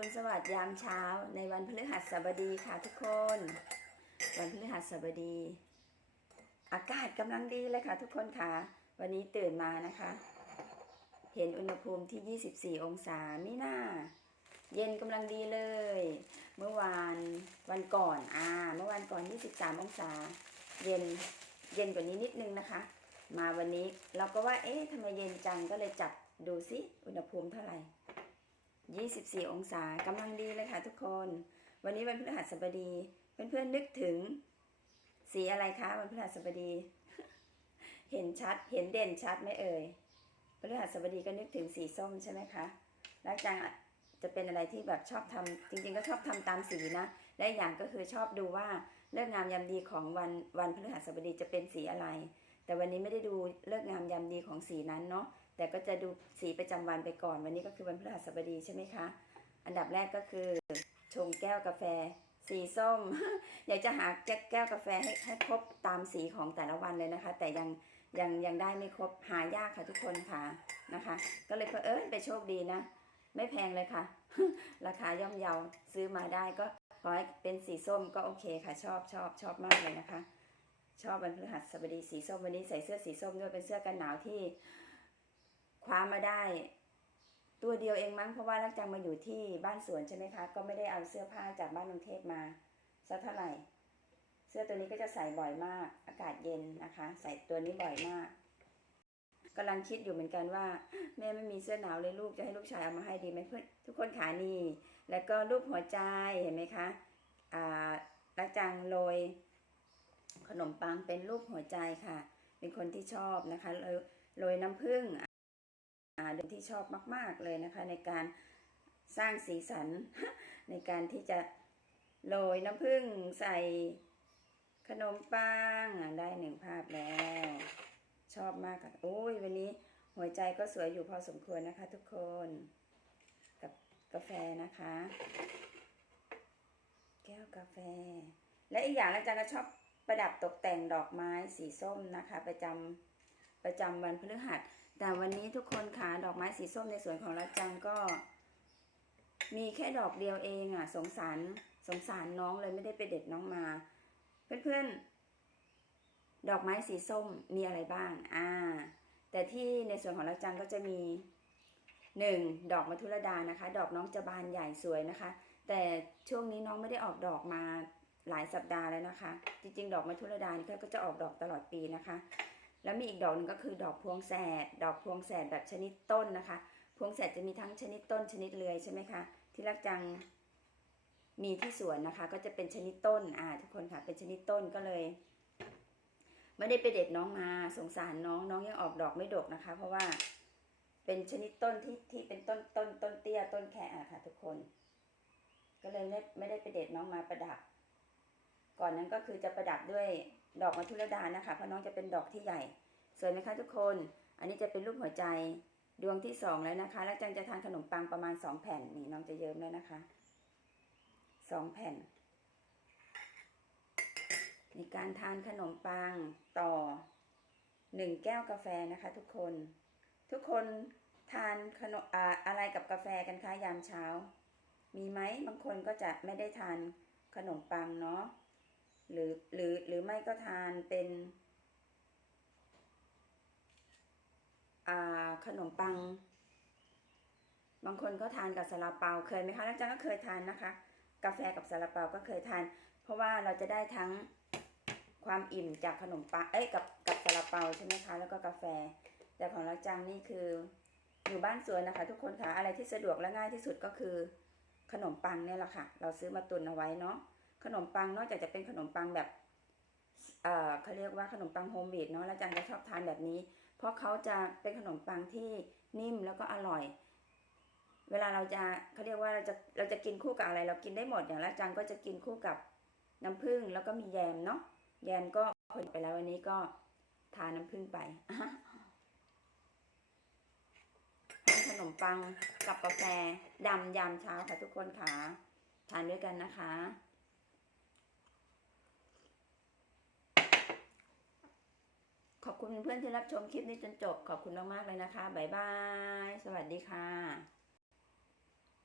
รุณสวัสดิ์ยามเช้า ในวันพฤหัสบดีค่ะทุกคน วันพฤหัสบดี อากาศกำลังดีเลยค่ะทุกคนค่ะ วันนี้ตื่นมานะคะ เห็นอุณหภูมิที่ 24 องศาไม่น่า เย็นกำลังดีเลย เมื่อวานวันก่อนอ่าเมื่อวานก่อน 23 องศา เย็นเย็นกว่านี้นิดนึงนะคะ มาวันนี้เราก็ว่าเอ๊ะทำไมเย็นจังก็เลยจับดูซิอุณหภูมิเท่าไหร่ 24 องศากำลังดีเลยค่ะทุกคน วันนี้วันพฤหัสบดี เพื่อนๆนึกถึง สีอะไรคะวันพฤหัสบดี เห็นชัดเห็นเด่นชัดไหมเอ่ยพฤหัสบดีก็นึกถึงสีส้มใช่ไหมคะแล้วจังจะเป็นอะไรที่แบบชอบทำจริง ๆ ก็ชอบทำตามสีนะ และอีกอย่างก็คือชอบดูว่าเลิกงามยามดีของวันวันพฤหัสบดีจะเป็นสีอะไร แต่วันนี้ไม่ได้ดูเลิกงามยามดีของสีนั้นเนาะแต่ก็จะดูสีประจำวันไปก่อน วันนี้ก็คือวันพฤหัสบดีใช่ไหมคะ อันดับแรกก็คือ ชงแก้วกาแฟ สีส้ม อยากจะหาแก้วแก้วกาแฟให้ให้ครบตามสีของแต่ละวันเลยนะคะ แต่ยังยังยังได้ไม่ครบหายากค่ะทุกคนค่ะนะคะ ก็เลยเพอเออไปโชคดีนะ ไม่แพงเลยค่ะ ราคาย่อมเยาซื้อมาได้ก็ขอให้เป็นสีส้มก็โอเคค่ะ ชอบชอบชอบมากเลยนะคะ ชอบวันพฤหัสบดีสีส้มวันนี้ใส่เสื้อสีส้มด้วยเป็นเสื้อกันหนาวที่คว้ามาได้ ตัวเดียวเองมั้งเพราะว่ารักจังมาอยู่ที่บ้านสวนใช่ไหมคะ ก็ไม่ได้เอาเสื้อผ้าจากบ้านกรุงเทพมาสักเท่าไหร่ เสื้อตัวนี้ก็จะใส่บ่อยมาก อากาศเย็นนะคะ ใส่ตัวนี้บ่อยมากกำลังคิดอยู่เหมือนกันว่า แม่ไม่มีเสื้อหนาวเลยลูกจะให้ลูกชายเอามาให้ดีไหมเพื่อนทุกคนขานี่ แล้วก็รูปหัวใจเห็นไหมคะอ่ารักจังโรย ขนมปังเป็นรูปหัวใจค่ะ เป็นคนที่ชอบนะคะโรยน้ำผึ้งอ่าเรื่องที่ชอบมาก ๆเลยนะคะ ในการสร้างสีสันในการที่จะโรยน้ำผึ้งใส่ขนมปังได้หนึ่งภาพแล้ว ชอบมากค่ะโอ้ยวันนี้หัวใจก็สวยอยู่พอสมควรนะคะ ทุกคน กับกาแฟนะคะ แก้วกาแฟ และอีกอย่างอาจารย์ก็ชอบ ประดับตกแต่งดอกไม้สีส้มนะคะ ประจำประจำวันพฤหัส แต่วันนี้ทุกคนค่ะดอกไม้สีส้มในสวนของเราจังก็ มีแค่ดอกเดียวเองอะ สงสารสงสารน้องเลยไม่ได้ไปเด็ดน้องมา เพื่อนๆ ดอกไม้สีส้มมีอะไรบ้าง อ่า แต่ที่ในสวนของเราจังก็จะมีหนึ่งดอกมัทุรดานะคะ ดอกน้องจะบานใหญ่สวยนะคะ แต่ช่วงนี้น้องไม่ได้ออกดอกมา หลายสัปดาห์แล้วนะคะ จริง ๆ ดอกมัทุรดานี่ก็จะออกดอกตลอดปีนะคะ แล้วมีอีกดอกหนึงก็คือดอกพวงแสด ดอกพวงแสดแบบชนิดต้นนะคะ พวงแสดจะมีทั้งชนิดต้นชนิดเลื้อยใช่ไหมคะ ที่รักจังมีที่สวนนะคะ ก็จะเป็นชนิดต้น อ่า ทุกคนค่ะเป็นชนิดต้นก็เลยไม่ได้ไปเด็ดน้องมาสงสารน้องน้องยังออกดอกไม่ดกนะคะ เพราะว่าเป็นชนิดต้นที่ที่เป็นต้นต้นต้นเตี้ยต้นแค่อะค่ะ ทุกคน ก็เลยไม่ไม่ได้ไปเด็ดน้องมาประดับ ก่อนนั้นก็คือจะประดับด้วยดอกมัทุรดานะคะเพราะน้องจะเป็นดอกที่ใหญ่สวยไหมคะทุกคน อันนี้จะเป็นรูปหัวใจดวงที่สองแล้วนะคะ แล้วจังจะทานขนมปังประมาณสองแผ่นนี่น้องจะเยิ้มแล้วนะคะสองแผ่น ในการทานขนมปังต่อหนึ่งแก้วกาแฟนะคะ ทุกคน ทุกคนทานขนมออะไรกับกาแฟกันคะยามเช้า มีไหมบางคนก็จะไม่ได้ทานขนมปังเนาะ หรือหรือหรือไม่ก็ทานเป็นขนมปัง บางคนก็ทานกับซาลาเปาเคยไหมคะแล้วจังก็เคยทานนะคะ กาแฟกับซาลาเปาก็เคยทาน เพราะว่าเราจะได้ทั้งความอิ่มจากขนมปังเอ้ยกับกับซาลาเปาใช่ไหมคะ แล้วก็กาแฟ แต่ของเราจังนี่คืออยู่บ้านสวนนะคะ ทุกคนคะอะไรที่สะดวกและง่ายที่สุดก็คือขนมปังเนี่ยแหละค่ะ เราซื้อมาตุนเอาไว้เนาะ ขนมปังนอกจากจะเป็นขนมปังแบบเอ่อเขาเรียกว่าขนมปังโฮมเมดเนาะแล้วจันก็ชอบทานแบบนี้ เพราะเขาจะเป็นขนมปังที่นิ่มแล้วก็อร่อย เวลาเราจะเขาเรียกว่าเราจะเราจะกินคู่กับอะไร เรากินได้หมดอย่างละจังก็จะกินคู่กับน้ำผึ้งแล้วก็มีแยมเนาะแยมก็ผลไปแล้ววันนี้ก็ทานน้ำผึ้งไปขนมปังกับกาแฟดำยามเช้าค่ะทุกคนค่ะทานด้วยกันนะคะ อบคุณเพื่อนๆที่รับชมคลิปนี้จนจบ ขอบคุณมากๆเลยนะคะ บ๊ายบาย สวัสดีค่ะ